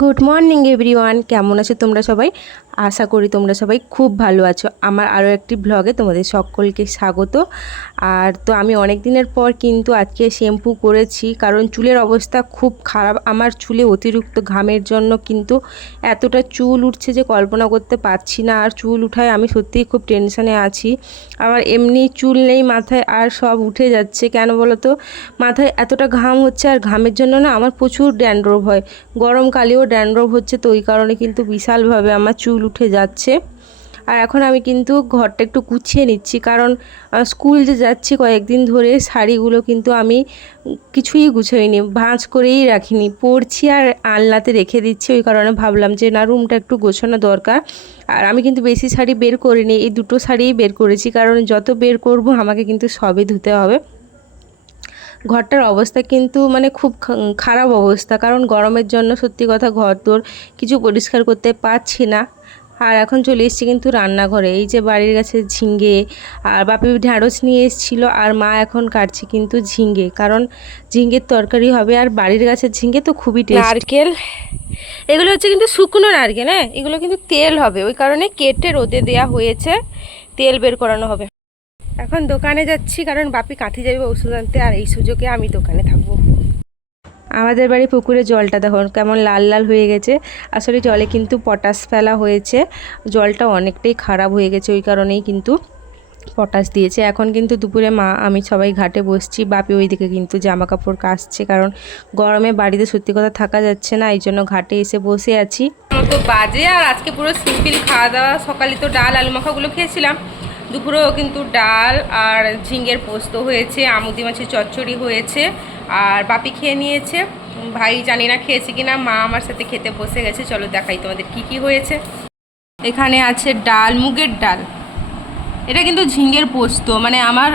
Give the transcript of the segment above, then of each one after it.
Good morning everyone, কেমন আছো তোমরা সবাই? আশা করি তোমরা সবাই খুব ভালো আছো। আমার আরও একটি ব্লগে তোমাদের সকলকে স্বাগত। আর তো আমি অনেক দিনের পর কিন্তু আজকে শ্যাম্পু করেছি, কারণ চুলের অবস্থা খুব খারাপ। আমার চুলে অতিরিক্ত ঘামের জন্য কিন্তু এতটা চুল উঠছে যে কল্পনা করতে পারছি না। আর চুল উঠায় আমি সত্যিই খুব টেনশানে আছি। আমার এমনি চুল নেই মাথায়, আর সব উঠে যাচ্ছে। কেন বলো তো? মাথায় এতটা ঘাম হচ্ছে, আর ঘামের জন্য না আমার প্রচুর ড্যান্ড্রফ হয়। গরমকালেও ড্যান্ড্রফ হচ্ছে, তো ওই কারণে কিন্তু বিশালভাবে আমার চুল উঠে যাচ্ছে। আর এখন আমি কিন্তু ঘরটা একটু গুছিয়ে নিচ্ছি, কারণ স্কুল যে যাচ্ছি কয়েকদিন ধরে শাড়িগুলো কিন্তু আমি কিছুই গুছোইনি, ভাঁজ করেই রাখিনি, পরছি আর আলনাতে রেখে দিচ্ছি। ওই কারণে ভাবলাম যে না, রুমটা একটু গোছানো দরকার। আর আমি কিন্তু বেশি শাড়ি বের করিনি, এই দুটো শাড়িই বের করেছি, কারণ যত বের করব আমাকে কিন্তু সবই ধুতে হবে। ঘরটার অবস্থা কিন্তু মানে খুব খারাপ অবস্থা, কারণ গরমের জন্য সত্যি কথা ঘর দোর কিছু পরিষ্কার করতে পারছি না। আর এখন চলে এসেছি কিন্তু রান্নাঘরে। এই যে বাড়ির কাছে ঝিঙ্গে, আর বাপি ঢ্যাঁড়স নিয়ে এসেছিলো, আর মা এখন কাটছে কিন্তু ঝিঙ্গে, কারণ ঝিঙ্গের তরকারি হবে। আর বাড়ির গাছের ঝিঙ্গে তো খুবই টেস্ট। নারকেল, এগুলো হচ্ছে কিন্তু শুকনো নারকেল, হ্যাঁ, এগুলো কিন্তু তেল হবে, ওই কারণে কেটে রোদে দেয়া হয়েছে, তেল বের করানো হবে। এখন দোকানে যাচ্ছি, কারণ বাপি কাঠি যাবে ওষুধ আনতে, আর এই সুযোগে আমি দোকানে থাকবো। আমাদের বাড়ি পুকুরে জলটা দেখুন কেমন লাল লাল হয়ে গেছে। আসলে জলে কিন্তু পটাশ ফেলা হয়েছে, জলটা অনেকটাই খারাপ হয়ে গেছে, ওই কারণেই কিন্তু পটাশ দিয়েছে। এখন কিন্তু দুপুরে মা আমি সবাই ঘাটে বসছি, বাপি ওইদিকে কিন্তু জামা কাপড় কাচছে, কারণ গরমে বাড়িতে সত্যি কথা থাকা যাচ্ছে না, এই জন্য ঘাটে এসে বসে আছি। তো বাজে, আর আজকে পুরো সিম্পল খাওয়া দাওয়া। সকালে তো ডাল আলু মাখাগুলো খেয়েছিলাম, দুপুরেও কিন্তু ডাল আর ঝিঙ্গের পোস্ত হয়েছে, আমুদি মাছের চচ্চড়ি হয়েছে, আর বাপি খেয়ে নিয়েছে। ভাই জানি না খেয়েছে কিনা, মা আমার সাথে খেতে বসে গেছে। চলো দেখাই তোমাদের কি কি হয়েছে। এখানে আছে ডাল, মুগের ডাল, এটা কিন্তু ঝিঙ্গের পোস্ত, মানে আমার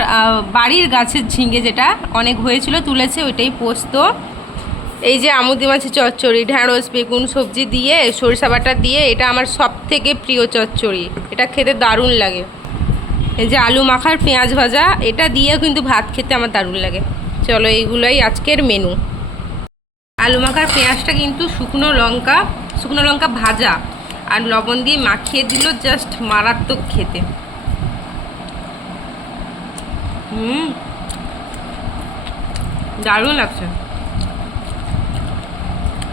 বাড়ির গাছের ঝিঙ্গে যেটা অনেক হয়েছিল তুলেছে, ওইটাই পোস্ত। এই যে আমুদি মাছের চচ্চড়ি, ঢ্যাঁড়স বেগুন সবজি দিয়ে সরিষা বাটা দিয়ে, এটা আমার সব থেকে প্রিয় চচ্চড়ি, এটা খেতে দারুণ লাগে। এই যে আলু মাখার পেঁয়াজ ভাজা, এটা দিয়েও কিন্তু ভাত খেতে আমার দারুণ লাগে। চলো এইগুলোই আজকের মেনু। আলু মাখার পেঁয়াজটা কিন্তু শুকনো লঙ্কা ভাজা আর লবণ দিয়ে মাখিয়ে দিল, জাস্ট মারাত্মক খেতে। দারুণ লাগছে।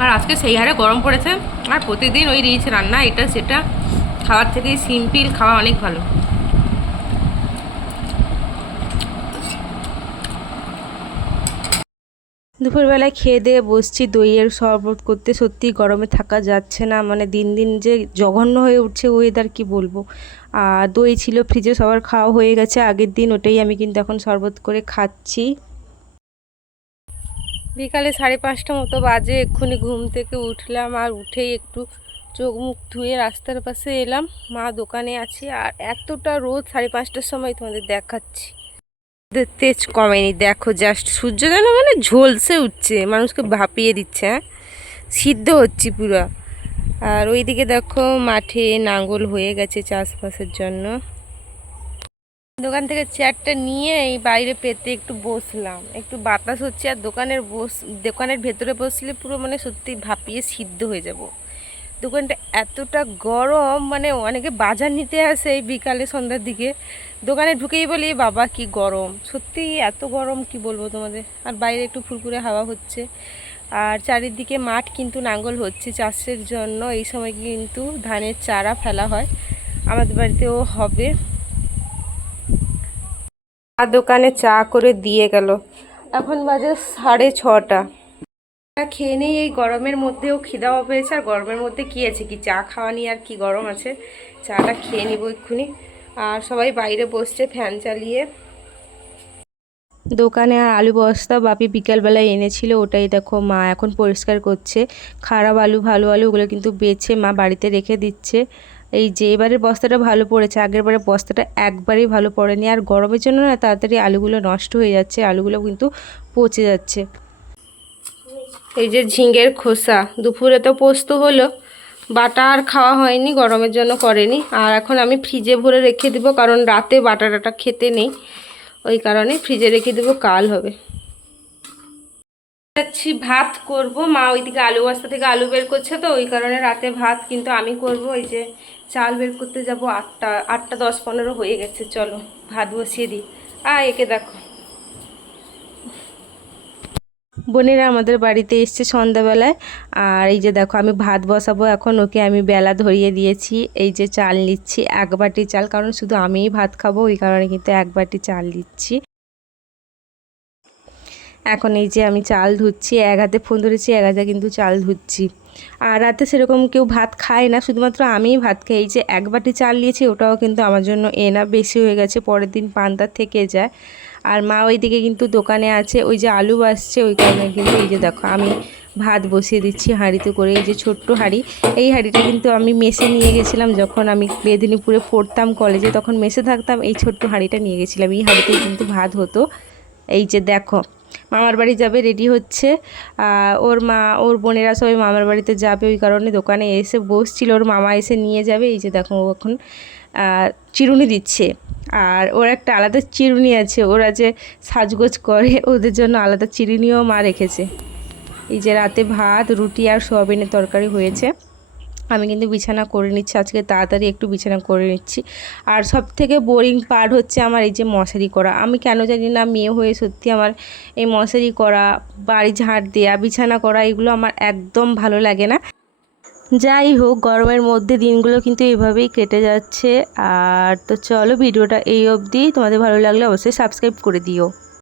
আর আজকে সেই হারে গরম পড়েছে, আর প্রতিদিন ওই রিচ রান্না এটা সেটা খাওয়ার থেকে সিম্পল খাওয়া অনেক ভালো। দুপুরবেলায় খেয়ে দিয়ে বসছি দইয়ের শরবত করতে। সত্যি গরমে থাকা যাচ্ছে না, মানে দিন দিন যে জঘন্য হয়ে উঠছে ওয়েদার, কি বলবো। আর দই ছিল ফ্রিজে, সবার খাওয়া হয়ে গেছে আগের দিন, ওটাই আমি কিন্তু এখন শরবত করে খাচ্ছি। বিকালে 5:30 মতো বাজে, এক্ষুনি ঘুম থেকে উঠলাম, আর উঠেই একটু চোখ মুখ ধুয়ে রাস্তার পাশে এলাম। মা দোকানে আছে, আর এতটা রোদ 5:30টার সময় তোমাদের দেখাচ্ছি, তেজ কমেনি। দেখো জাস্ট সূর্য যেন মানে ঝলসে উঠছে, মানুষকে ভাপিয়ে দিচ্ছে, হ্যাঁ, সিদ্ধ হচ্ছে পুরো। আর ওইদিকে দেখো মাঠে নাঙ্গল হয়ে গেছে চাষবাসের জন্য। দোকান থেকে চেয়ারটা নিয়ে এই বাইরে পেতে একটু বসলাম, একটু বাতাস হচ্ছে। আর দোকানের ভেতরে বসলে পুরো মানে সত্যি ভাপিয়ে সিদ্ধ হয়ে যাব। দোকানটা এতটা গরম, মানে অনেকে বাজার নিতে আসে এই বিকালে সন্ধ্যার দিকে, দোকানে ঢুকেই বলি বাবা কি গরম, সত্যি এত গরম কি বলবো তোমাদের। আর বাইরে একটু ফুরফুরে হাওয়া হচ্ছে, আর চারিদিকে মাঠ কিন্তু নাঙ্গল হচ্ছে চাষের জন্য। এই সময় কিন্তু ধানের চারা ফেলা হয়, আমাদের বাড়িতেও হবে। আর দোকানে চা করে দিয়ে গেল, এখন বাজে 6:30। খেয়ে নেই, এই গরমের মধ্যেও খিদাও পেয়েছে, আর গরমের মধ্যে কী আছে, কি চা খাওয়া নিয়ে আর কি গরম আছে। চাটা খেয়ে নিব এক্ষুনি। আর সবাই বাইরে বসছে ফ্যান চালিয়ে। দোকানে আর আলু বস্তা বাপি বিকালবেলায় এনেছিল, ওটাই দেখো মা এখন পরিষ্কার করছে। খারাপ আলু ভালো আলু ওগুলো কিন্তু বেছে মা বাড়িতে রেখে দিচ্ছে। এই যে এবারের বস্তাটা ভালো পড়েছে, আগের বারের বস্তাটা একবারেই ভালো পড়েনি। আর গরমের জন্য না তাড়াতাড়ি আলুগুলো নষ্ট হয়ে যাচ্ছে, আলুগুলো কিন্তু পচে যাচ্ছে। এই যে ঝিঙ্গের খোসা, দুপুরে তো পোস্ত হলো, বাটা আর খাওয়া হয়নি, গরমের জন্য করেনি। আর এখন আমি ফ্রিজে ভরে রেখে দিব, কারণ রাতে বাটাটা খেতে নেই, ওই কারণে ফ্রিজে রেখে দেবো, কাল হবে। যাচ্ছি ভাত করব, মা ওইদিকে আলু বস্তা থেকে আলু বের করছে, তো ওই কারণে রাতে ভাত কিন্তু আমি করব। ওই যে চাল বের করতে যাব, 8টা 10-15 হয়ে গেছে। চলো ভাত বসিয়ে দিই। একে দেখো, বোনেরা আমাদের বাড়িতে এসছে সন্ধ্যাবেলায়। আর এই যে দেখো আমি ভাত বসাবো এখন, ওকে আমি বেলা ধরিয়ে দিয়েছি। এই যে চাল নিচ্ছি 1 বাটি চাল, কারণ শুধু আমিই ভাত খাবো, ওই কারণে কিন্তু 1 বাটি চাল দিচ্ছি। এখন এই যে আমি চাল ধুচ্ছি, এক হাতে ফোন ধরেছি, এক হাতে কিন্তু চাল ধুচ্ছি। আর রাতে সেরকম কেউ ভাত খায় না, শুধুমাত্র আমিই ভাত খাই। এই যে 1 বাটি চাল নিয়েছি, ওটাও কিন্তু আমার জন্য এনা বেশি হয়ে গেছে, পরের দিন পান্তার থেকে যায়। আর মা ওইদিকে কিন্তু দোকানে আছে, ওই যে আলু বাসছে, ওই কারণে কিন্তু এই যে দেখো আমি ভাত বসিয়ে দিচ্ছি হাঁড়িতে করে। এই যে ছোট্ট হাঁড়ি, এই হাঁড়িটা কিন্তু আমি মেসে নিয়ে গেছিলাম, যখন আমি মেদিনীপুরে পড়তাম কলেজে, তখন মেসে থাকতাম, এই ছোট্ট হাঁড়িটা নিয়ে গেছিলাম। এই হাঁড়িতেই কিন্তু ভাত হতো। এই যে দেখো মামার বাড়ি যাবে, রেডি হচ্ছে। ওর মা ওর বোনেরা সবাই মামার বাড়িতে যাবে, ওই কারণে দোকানে এসে বসছিল, ওর মামা এসে নিয়ে যাবে। এই যে দেখো ও এখন চিরুনি দিচ্ছে। আর ওর একটা আলাদা চিরুনি আছে, ওরা যে সাজগোজ করে ওদের জন্য আলাদা চিরুনিও মা রেখেছে। এই যে রাতে ভাত, রুটি আর সোয়াবিনের তরকারি হয়েছে। আমি কিন্তু বিছানা করে নিচ্ছি আজকে, তাড়াতাড়ি একটু বিছানা করে নিচ্ছি। আর সব থেকে বোরিং পার্ট হচ্ছে আমার এই যে মশারি করা। আমি কেন জানি না, মেয়ে হয়ে সত্যি আমার এই মশারি করা, বাড়ি ঝাঁট দেওয়া, বিছানা করা, এগুলো আমার একদম ভালো লাগে না। যাই হোক, গরমের মধ্যে দিনগুলো কিন্তু এভাবেই কেটে যাচ্ছে। আর তো চলো, ভিডিওটা এই অবধি। তোমাদের ভালো লাগলে অবশ্যই সাবস্ক্রাইব করে দিও।